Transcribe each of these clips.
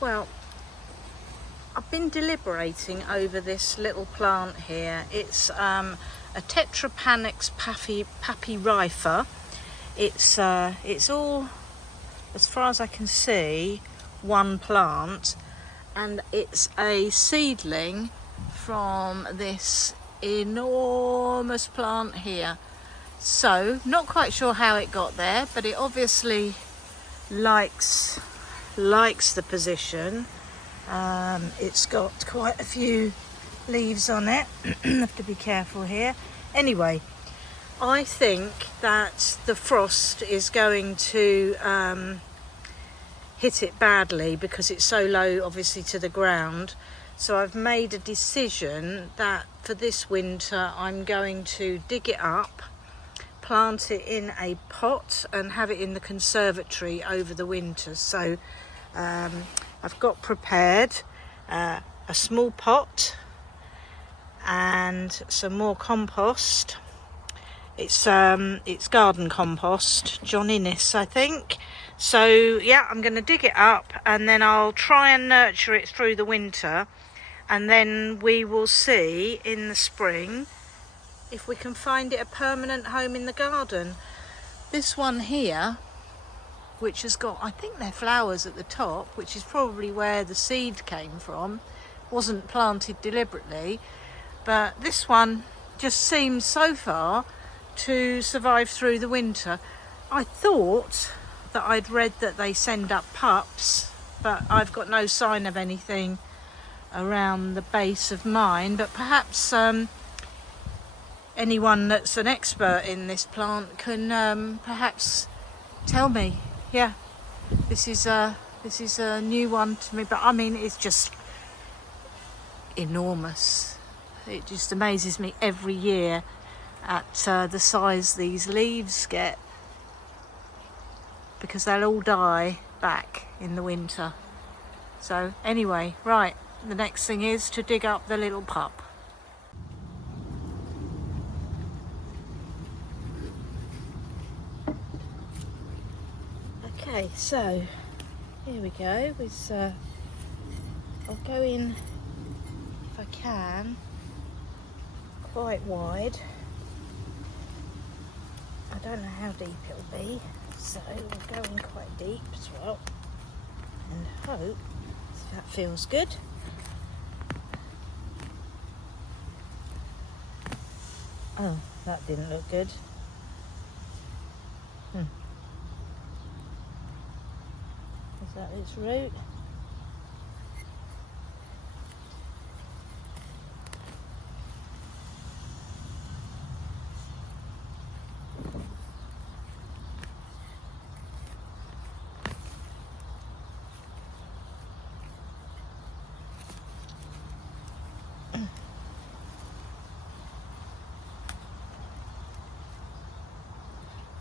Well, I've been deliberating over this little plant here. It's a Tetrapanax papyrifer. It's all, as far as I can see, one plant, and it's a seedling from this enormous plant here. So, not quite sure how it got there, but it obviously likes the position. It's got quite a few leaves on it. Have to be careful here. Anyway, I think that the frost is going to hit it badly because it's so low, obviously, to the ground. So I've made a decision that for this winter I'm going to dig it up, plant it in a pot and have it in the conservatory over the winter. So I've got prepared a small pot and some more compost. It's garden compost, John Innes, I think. So yeah, I'm going to dig it up and then I'll try and nurture it through the winter, and then we will see in the spring if we can find it a permanent home in the garden. This one here, which has got, I think they're flowers at the top, which is probably where the seed came from, wasn't planted deliberately, but this one just seems so far to survive through the winter. I thought that I'd read that they send up pups, but I've got no sign of anything around the base of mine. But perhaps anyone that's an expert in this plant can perhaps tell me. Yeah, this is a new one to me, but I mean, it's just enormous. It just amazes me every year at the size these leaves get, because they'll all die back in the winter. So anyway, right, the next thing is to dig up the little pup. Okay, so here we go. I'll go in, if I can, quite wide. I don't know how deep it'll be, so we'll go in quite deep as well and hope that feels good. Oh, that didn't look good. Is that its root?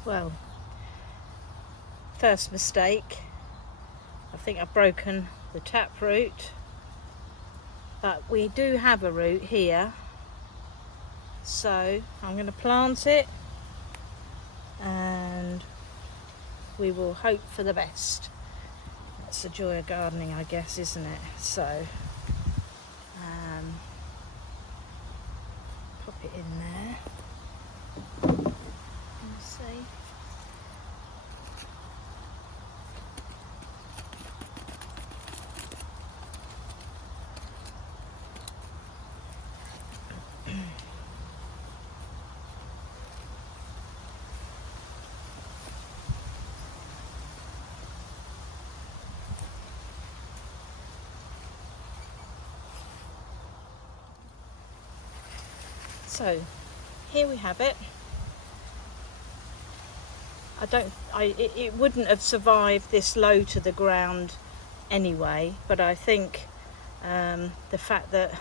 Well, first mistake. I think I've broken the tap root, but we do have a root here, so I'm going to plant it and we will hope for the best. That's the joy of gardening, I guess, isn't it? So pop it in there. Let's see. So here we have it. It wouldn't have survived this low to the ground anyway, but I think the fact that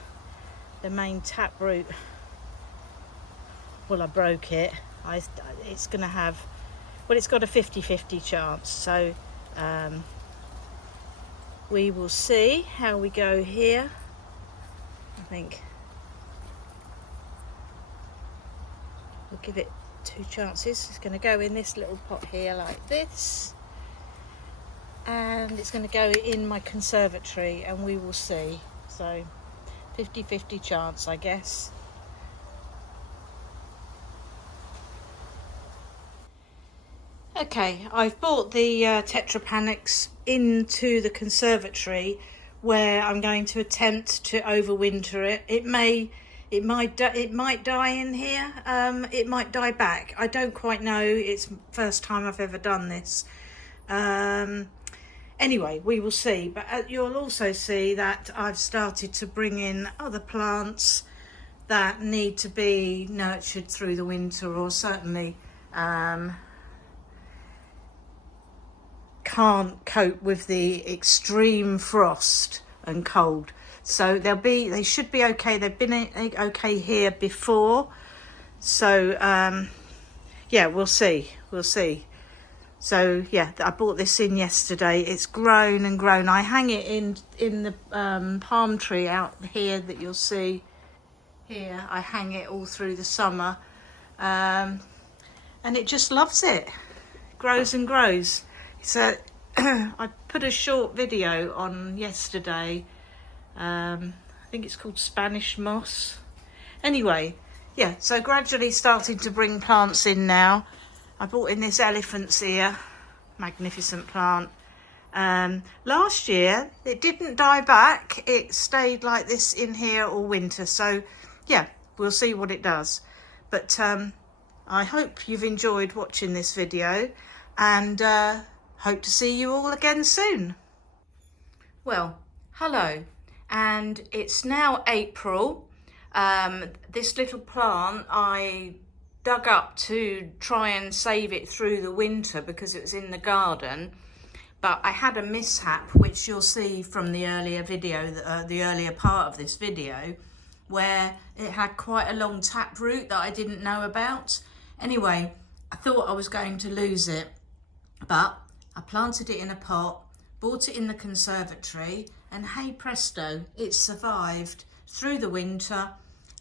the main tap root, well, I broke it, it's going to have, well, it's got a 50-50 chance, so we will see how we go here. I think we'll give it 2 chances. It's going to go in this little pot here like this, and it's going to go in my conservatory, and we will see. So 50-50 chance, I guess. Okay, I've brought the tetrapanics into the conservatory where I'm going to attempt to overwinter it. It might die in here. It might die back. I don't quite know. It's the first time I've ever done this. Anyway, we will see. But you'll also see that I've started to bring in other plants that need to be nurtured through the winter, or certainly can't cope with the extreme frost and cold. So they should be okay. They've been okay here before. So yeah, we'll see. So yeah, I bought this in yesterday. It's grown and grown. I hang it in the palm tree out here that you'll see here. I hang it all through the summer, and it just loves it. Grows and grows. So I put a short video on yesterday. I think it's called Spanish moss. Anyway, yeah, so gradually starting to bring plants in now. I brought in this elephant's ear, magnificent plant. Last year, it didn't die back. It stayed like this in here all winter. So yeah, we'll see what it does. But I hope you've enjoyed watching this video, and hope to see you all again soon. Well, hello, and it's now April. This little plant I dug up to try and save it through the winter because it was in the garden, but I had a mishap, which you'll see from the earlier video, the earlier part of this video, where it had quite a long tap root that I didn't know about. Anyway, I thought I was going to lose it, but I planted it in a pot, bought it in the conservatory, and hey presto, it survived through the winter.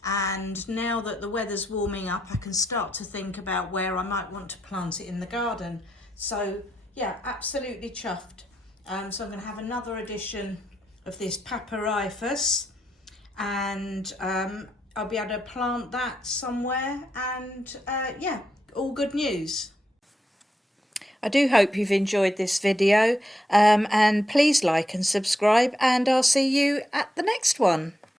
And now that the weather's warming up, I can start to think about where I might want to plant it in the garden. So yeah, absolutely chuffed. So I'm going to have another edition of this Papyrifus, and I'll be able to plant that somewhere, and yeah, all good news. I do hope you've enjoyed this video, and please like and subscribe, and I'll see you at the next one.